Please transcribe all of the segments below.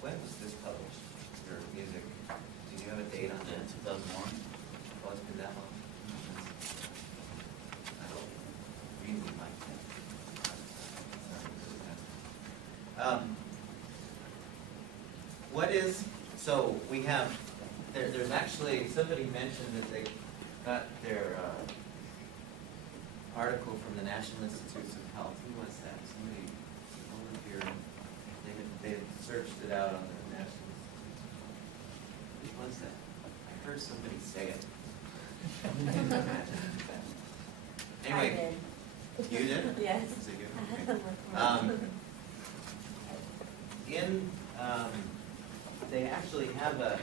when was this published, your music? Do you have a date on that? 2001. Oh, it's been that long? I don't really like that. What is, so we have, there's actually, somebody mentioned that they got their article from the National Institutes of Health. Who was that? Somebody over here, they had searched it out on the National Institutes. Who was that? I heard somebody say it. Anyway, you did? Yes. Is it you? Okay. They actually have a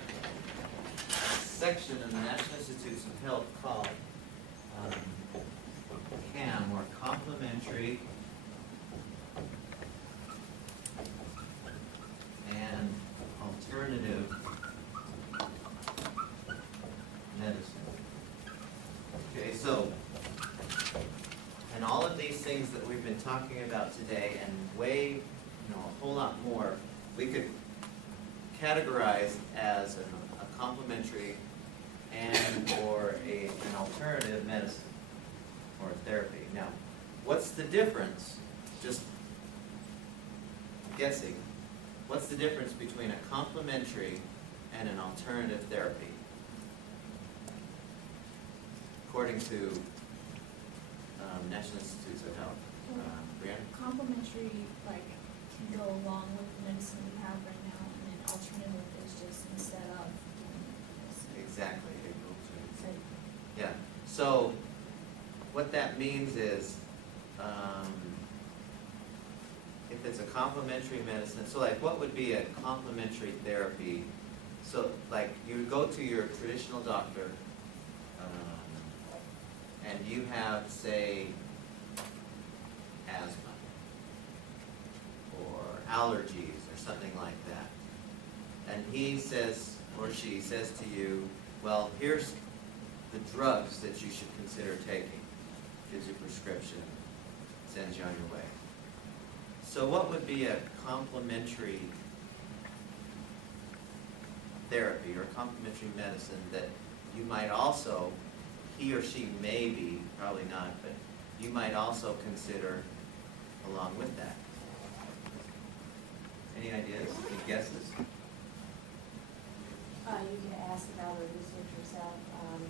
section in the National Institutes of Health called CAM, or Complementary and Alternative Medicine. Okay, so, and all of these things that we've been talking about today, and a whole lot more, we could categorize as a complementary and or an alternative medicine or therapy. Now, what's the difference? Just guessing. What's the difference between a complementary and an alternative therapy? According to National Institutes of Health. Brianna? Complementary, like, can go along with the medicine we have right now, and then alternative is just instead of doing this. Exactly. So, Yeah. So what that means is, if it's a complementary medicine, so like what would be a complementary therapy? So like you would go to your traditional doctor, and you have, say, asthma or allergies or something like that. And he says, or she says to you, well, here's the drugs that you should consider taking. Gives you a prescription, sends you on your way. So what would be a complementary therapy or complementary medicine that you might also, he or she may be, probably not, but you might also consider along with that? Any ideas? Any guesses? You can ask about or research yourself,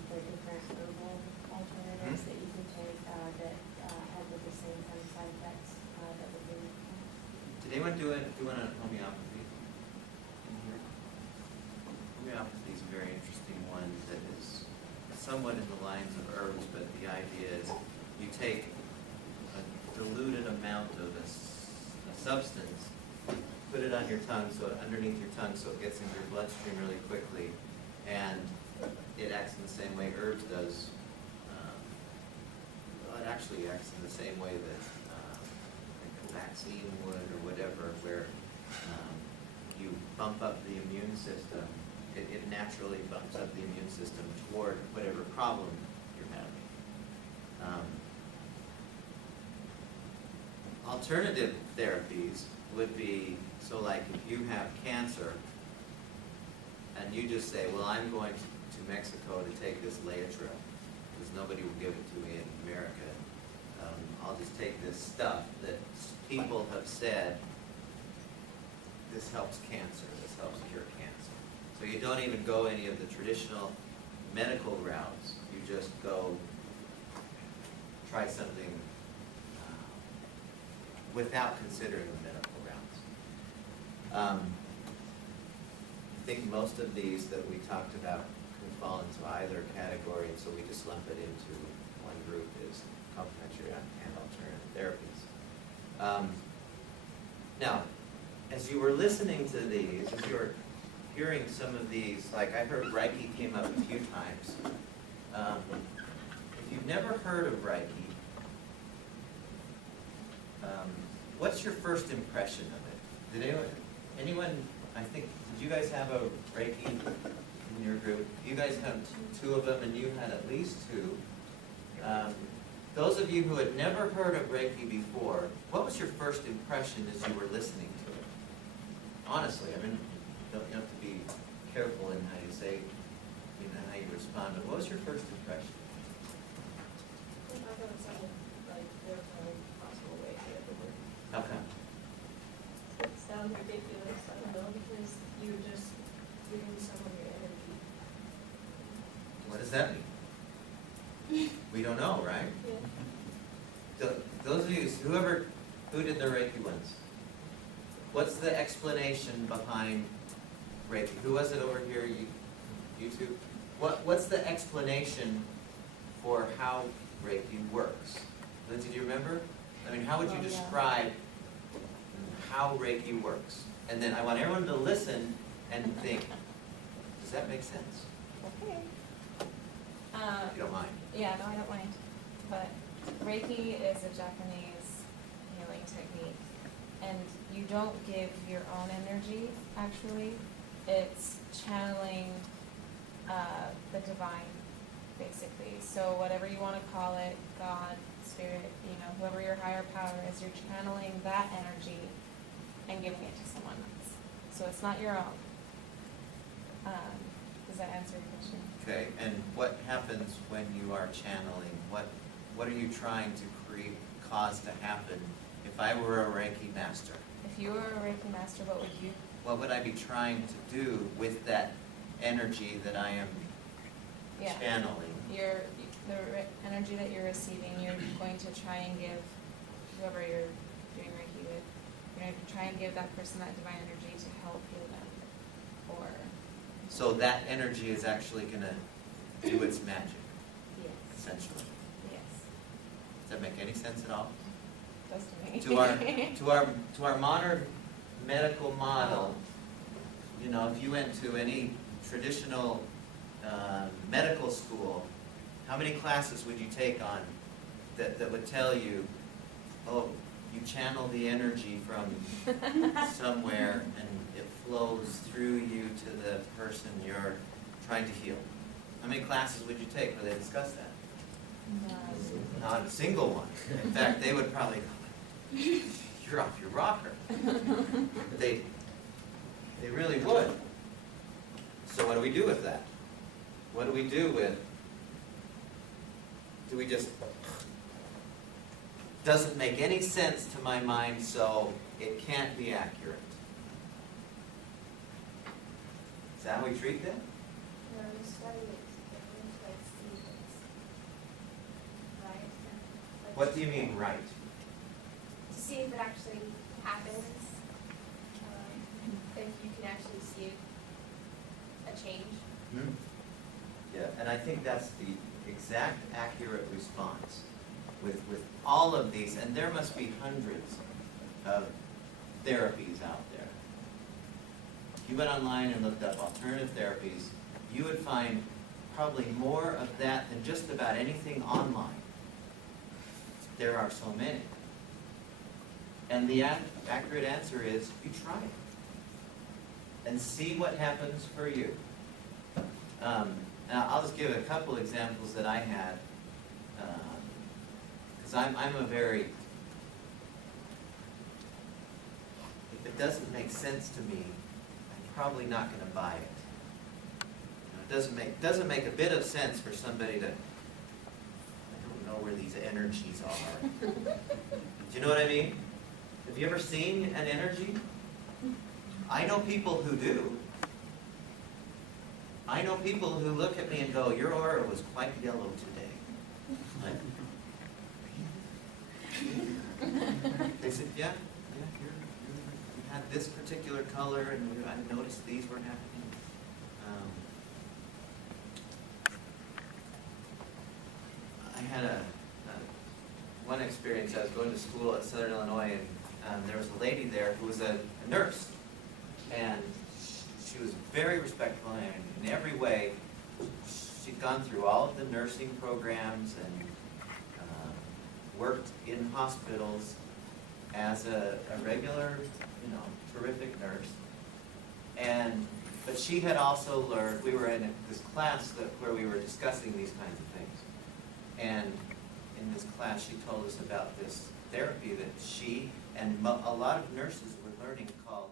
the different herbal alternatives that you can take, that have the same kind of side effects, that would be. Did anyone do a homeopathy in here? Homeopathy is a very interesting one that is somewhat in the lines of herbs, but the idea is you take a diluted amount of a substance, put it on your tongue, so underneath your tongue, so it gets into your bloodstream really quickly, and it acts in the same way herbs does. Well, it actually acts in the same way that like a vaccine would, or whatever, where you bump up the immune system. It naturally bumps up the immune system toward whatever problem you're having. Alternative therapies would be, so like if you have cancer and you just say, well, I'm going to Mexico to take this Leotra because nobody will give it to me in America. I'll just take this stuff that people have said, this helps cancer, this helps cure cancer. So you don't even go any of the traditional medical routes. You just go try something without considering the medical routes. I think most of these that we talked about can fall into either category, and so we just lump it into one group as complementary and alternative therapies. Now, as you were listening to these, as you were hearing some of these, like I heard Reiki came up a few times. If you've never heard of Reiki, what's your first impression of it? Did anyone, I think, did you guys have a Reiki in your group? You guys have two of them, and you had at least two. Those of you who had never heard of Reiki before, what was your first impression as you were listening to it? Honestly, I mean, you have to be careful in how you say, you know, how you respond. But what was your first impression? I thought it sounded like there's no possible way to get the word. How come? It sounds ridiculous, I don't know, because you're just giving someone your energy. What does that mean? We don't know, right? Yeah. Those of you, who did the Reiki ones? What's the explanation behind Reiki? Who was it over here? You two? What's the explanation for how Reiki works? Lindsay, do you remember? I mean, how would you Oh, yeah. describe how Reiki works? And then I want everyone to listen and think, does that make sense? Okay. If you don't mind. Yeah, no, I don't mind. But Reiki is a Japanese healing technique. And you don't give your own energy, actually. It's channeling the divine, basically. So whatever you want to call it, God, spirit, you know, whoever your higher power is, you're channeling that energy and giving it to someone else. So it's not your own. Does that answer your question? Okay, and what happens when you are channeling? What are you trying to cause to happen? If I were a Reiki master, If you were a Reiki master, what would you? what would I be trying to do with that energy that I am Yeah. channeling? Energy that you're receiving, you're going to try and give whoever you're doing Reiki with, you're going to try and give that person that divine energy to help heal them. Or, So that energy is actually going to do its magic, yes, essentially. yes, Does that make any sense at all? does to me. To our modern medical model, you know, if you went to any traditional medical school, how many classes would you take on that would tell you, oh, you channel the energy from somewhere and it flows through you to the person you're trying to heal? How many classes would you take where they discuss that? Not a single one. In fact, they would probably go, you're off your rocker. They really would. So what do we do with that? What do we do with, do we just, doesn't make any sense to my mind, so it can't be accurate? Is that how we treat them? No, you study it to like see things. Right? Like, What do you mean, right? to see if it actually happens, if you can actually see a change. Hmm? Yeah, and I think that's the exact accurate response with all of these, and there must be hundreds of therapies out there. If you went online and looked up alternative therapies, you would find probably more of that than just about anything online. There are so many. And the accurate answer is, you try it and see what happens for you. Now, I'll just give a couple examples that I had, because I'm a very, if it doesn't make sense to me, I'm probably not going to buy it. You know, it doesn't make a bit of sense for somebody to, I don't know where these energies are. Do you know what I mean? Have you ever seen an energy? I know people who do. I know people who look at me and go, your aura was quite yellow today. Like, they said, yeah, you had this particular color, and I noticed these were happening. I had one experience. I was going to school at Southern Illinois, and there was a lady there who was a nurse, and she was very respectful, and in every way, she'd gone through all of the nursing programs and worked in hospitals as a regular, you know, terrific nurse. But she had also learned, we were in this class where we were discussing these kinds of things. And in this class, she told us about this therapy that she and a lot of nurses were learning called